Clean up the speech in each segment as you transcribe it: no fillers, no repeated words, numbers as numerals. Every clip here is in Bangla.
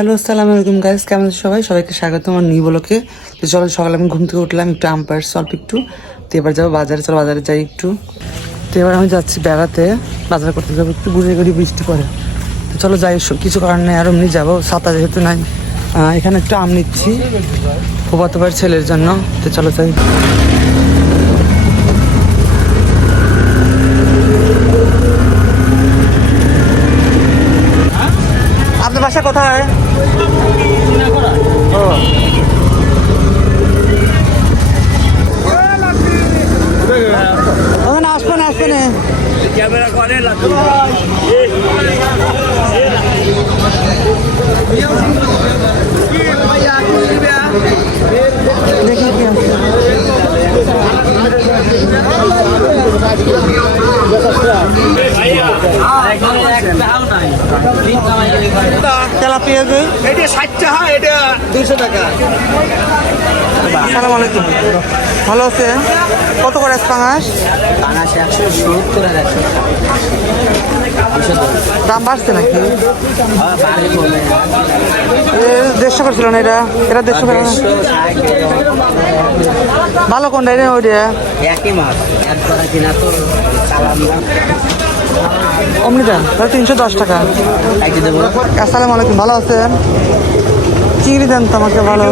হ্যালো আসসালামু আলাইকুম গাইস, কেমন আছো সবাই? সবাইকে স্বাগত আমার নিউ ব্লগে। তো চলো, সকালে আমি ঘুম থেকে উঠলাম, একটু আম্পায়ার অল্প একটু। তো এবার যাবো বাজারে, চলো বাজারে যাই একটু। তো এবার আমি যাচ্ছি বেড়াতে, বাজার করতে যাবো একটু, ঘুরে ঘুরে বৃষ্টি পড়ে। তো চলো যাই, কিছু কারণ নেই আর এমনি যাবো, ছাতা যেহেতু নাই। এখানে একটু আম নিচ্ছি ফুফাতো ভাইয়ের ছেলের জন্য। তো চলো যাই। আপনার বাসা কোথায়? ও ওখানে আসবে না, আসবে না। ক্যামেরা করে দেখি কি তেলাপিয়া যে এটা 60 টাকা, এটা 200 টাকা। আসসালামু আলাইকুম, ভালো আছে? কত করে পাঙাশ? পাঙাশ 170 আর 100 দাম বাড়ছে নাকি? 150 করছিল না এটা? এটা 150 করে না? ভালো কোনটা এটা? ওইটা একই মাছ, এক করা কিনা তো অমনি দেন, তাহলে 310 টাকা। আসসালামু আলাইকুম, ভালো আছেন? চিংড়ি দেন তো আমাকে, ভালো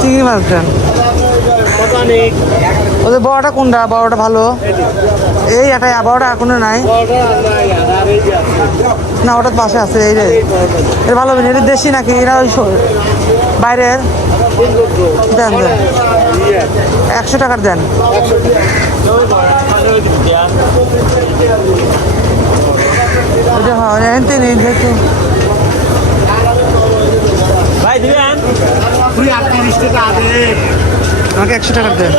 চিংড়ি মাছ দেন। ওদের বড়টা কোনটা? বড়টা ভালো, এই এটাই বড়টা আর কোনো নাই না? ওটা পাশে আছে, এই রে এটা ভালো। এটা দেশি নাকি এরা ওই বাইরের? দেন দেন, 100 টাকার দেন। ওটা হয় এনতে নেই যেহেতু। ভাই দিবেন 38 টাকা আছে, আমাকে 100 টাকার দেন।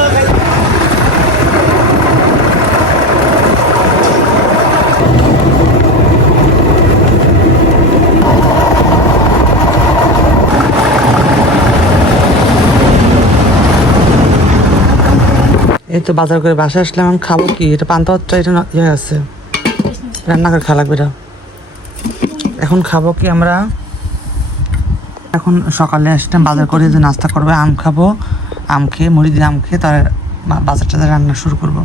এই তো বাজার করে বাসায় আসলাম। আমি খাবো কি? এটা পান্তা ভাতটা, এটা ইয়ে আছে, রান্না করে খাওয়া লাগবে এটা। এখন খাবো কি আমরা? এখন সকালে আসলাম বাজার করে, যে নাস্তা করবো, আম খাবো, আম খেয়ে মুড়ি দিয়ে আম খেয়ে তার বাজারটা রান্না শুরু করবো।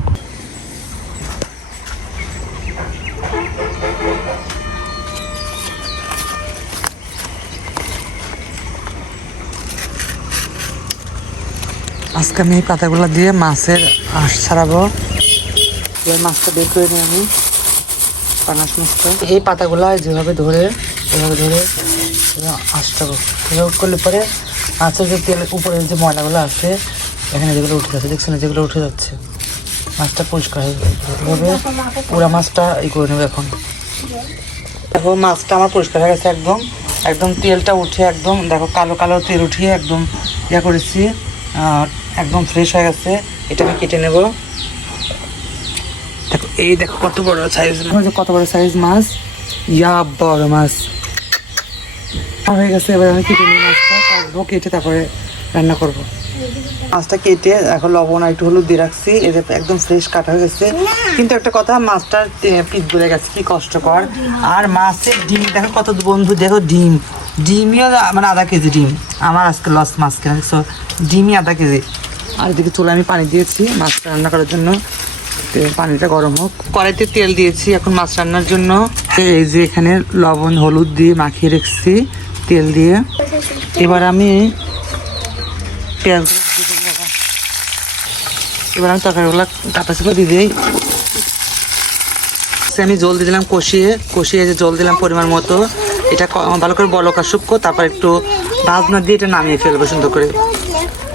আজকে আমি এই পাতাগুলো দিয়ে মাছের আঁশ ছাড়াবো। এবার মাছটা বের করে নিই আমি, পাঙাশ মাছটা। এই পাতাগুলো যেভাবে ধরে, এভাবে ধরে আঁশটা এভাবে করলে পরে মাছের যে তেলের উপরে যে ময়লাগুলো আছে এখানে যেগুলো উঠে যাচ্ছে, দেখছেন যেগুলো উঠে যাচ্ছে, মাছটা পরিষ্কার হয়ে যাবে। এভাবে পুরো মাছটা ই করে নেবে। এখন দেখো মাছটা আমার পরিষ্কার হয়ে গেছে একদম, একদম তেলটা উঠে একদম, দেখো কালো কালো তেল উঠিয়ে একদম ইয়া করেছি, একদম ফ্রেশ হয়ে গেছে। এটা আমি কেটে নেব। দেখো এই দেখো কত বড় সাইজ, কত বড় সাইজ মাছ, ইয়া বড় মাছ হয়ে গেছে। এবার আমি কেটে নিই মাছটা, কাটবো, কেটে তারপরে রান্না করব। মাছটা কেটে এখন লবণ আর একটু হলুদ দিয়ে রাখছি, এটা একদম ফ্রেশ কাটা হয়ে গেছে। কিন্তু একটা কথা, মাছটার পিঠ ধরে গেছে, কি কষ্টকর। আর মাছের ডিম দেখো কত বন্ধু, দেখো ডিমইও মানে আধা কেজি ডিম আমার আজকে লস মাছ কেনা, দেখছো ডিমই আধা কেজি। আর এদিকে চুলে আমি পানি দিয়েছি মাছটা রান্না করার জন্য, পানিটা গরম হোক। কড়াইতে তেল দিয়েছি এখন মাছ রান্নার জন্য। এই যে এখানে লবণ হলুদ দিয়ে মাখিয়ে রেখেছি তেল দিয়ে। এবার আমি পেঁয়াজ, এবার আমি তরকারিগুলো কাটা চাপা দিয়ে দিই। আমি জল দিয়ে দিলাম, কষিয়ে যে জল দিলাম পরিমাণ মতো। এটা ভালো করে বলকা শুকো, তারপর একটু ভাজনা দিয়ে এটা নামিয়ে ফেলবো সুন্দর করে।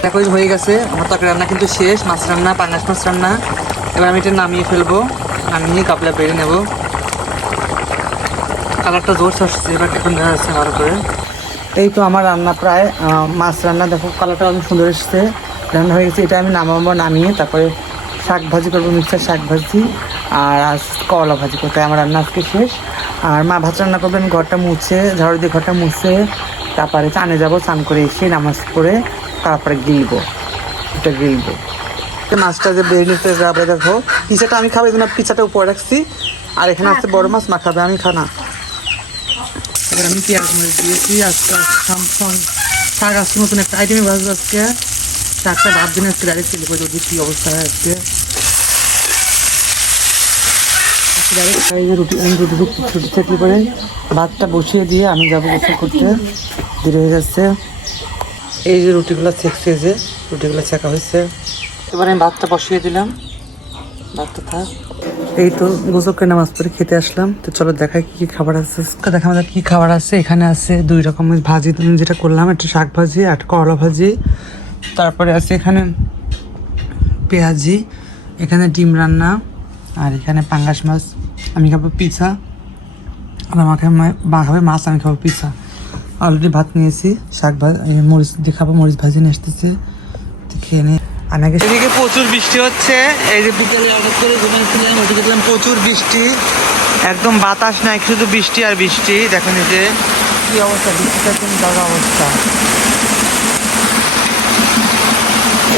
দেখো হয়ে গেছে আমার তরকারি রান্না কিন্তু শেষ, মাছ রান্না, পাঙাশ মাছ রান্না। এবার আমি এটা নামিয়ে ফেলবো, নামিয়ে কাপড়ে বেড়ে নেবো। কালারটা জোর আসছে, এবার এখন দেখা যাচ্ছে ভালো করে। এই তো আমার রান্না প্রায়, মাছ রান্না দেখো কালারটা অনেক সুন্দর এসছে, রান্না হয়ে গেছে। এটা আমি নামাবো, নামিয়ে তারপরে শাক ভাজি করবো, মিক্সার শাক ভাজি আর করলা ভাজি করতে। আমার রান্না আজকে শেষ। আর মা ভাত রান্না করবে, আমি ঘরটা মুছে, ঝাড়ু দিয়ে ঘরটা মুছে তারপরে চানে যাবো, চান করে এসে নামাজ পড়ে তারপরে গিলবো, এটা গিলবো। মাছটা যে বের নিতে যাবে, দেখো পিচাটা আমি খাবো, এই জন্য পিচাটা উপরে রাখছি। আর এখানে আছে বড় মাছ মাখাবে, আমি খানা তারপরে আমি পেঁয়াজ মরিচ দিয়েছি। আজকে শাক আজকে নতুন একটা আইটেমে ভাজবো। আজকে শাকটা ভাত দিন আজকে ডাইরেক্ট তেলে করে দেবো, কী অবস্থা হয় আজকে। ডাইরেক্ট রুটি থাকলে পরে ভাতটা বসিয়ে দিয়ে আমি যাবো গোসল করতে। দেরি হয়ে যাচ্ছে। এই যে রুটিগুলো সেকছে, যে রুটিগুলো ছেঁকা হয়েছে। এবার আমি ভাতটা বসিয়ে দিলাম, ভাতটা থাক। এই তো গোসল করে নামাজ পড়ে খেতে আসলাম। তো চলো দেখাই কি খাবার আছে, দেখা আমাদের কি খাবার আছে। এখানে আছে 2 রকমের ভাজি, তুমি যেটা করলাম, একটা শাক ভাজি, একটা করলা ভাজি। তারপরে আছে এখানে পেঁয়াজি, এখানে ডিম রান্না, আর এখানে পাঙ্গাস মাছ। আমি খাবো পিঠা, আর আমাকে মা খাবে মাছ, আমি খাবো পিঠা। অলরেডি ভাত নিয়েছি, শাক ভাজি, মরিচ দিয়ে খাবো, মরিচ ভাজি নিয়ে আসতেছে, খেয়ে নিয়ে আমি আগে। এদিকে প্রচুর বৃষ্টি হচ্ছে। এই যে বিকেলে হঠাৎ করে ঘুমাইছিলাম, ওদিকে দেখলাম প্রচুর বৃষ্টি, একদম বাতাস নাই, শুধু বৃষ্টি আর বৃষ্টি। দেখেন এই যে কি অবস্থা, বৃষ্টিটা একদম দারুণ অবস্থা।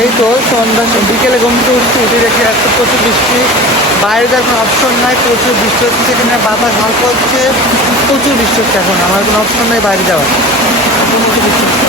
এই তো সন্ধ্যা বিকেলে ঘুম থেকে উঠতে দেখি একটা প্রচুর বৃষ্টি, বাইরে যাওয়ার কোনো অপশন নাই, প্রচুর বৃষ্টি হচ্ছে। এখানে বাতাস হালকা হচ্ছে, প্রচুর বৃষ্টি হচ্ছে। এখন আমার কোনো অপশন নাই বাইরে যাওয়ার, প্রচুর বৃষ্টি হচ্ছে।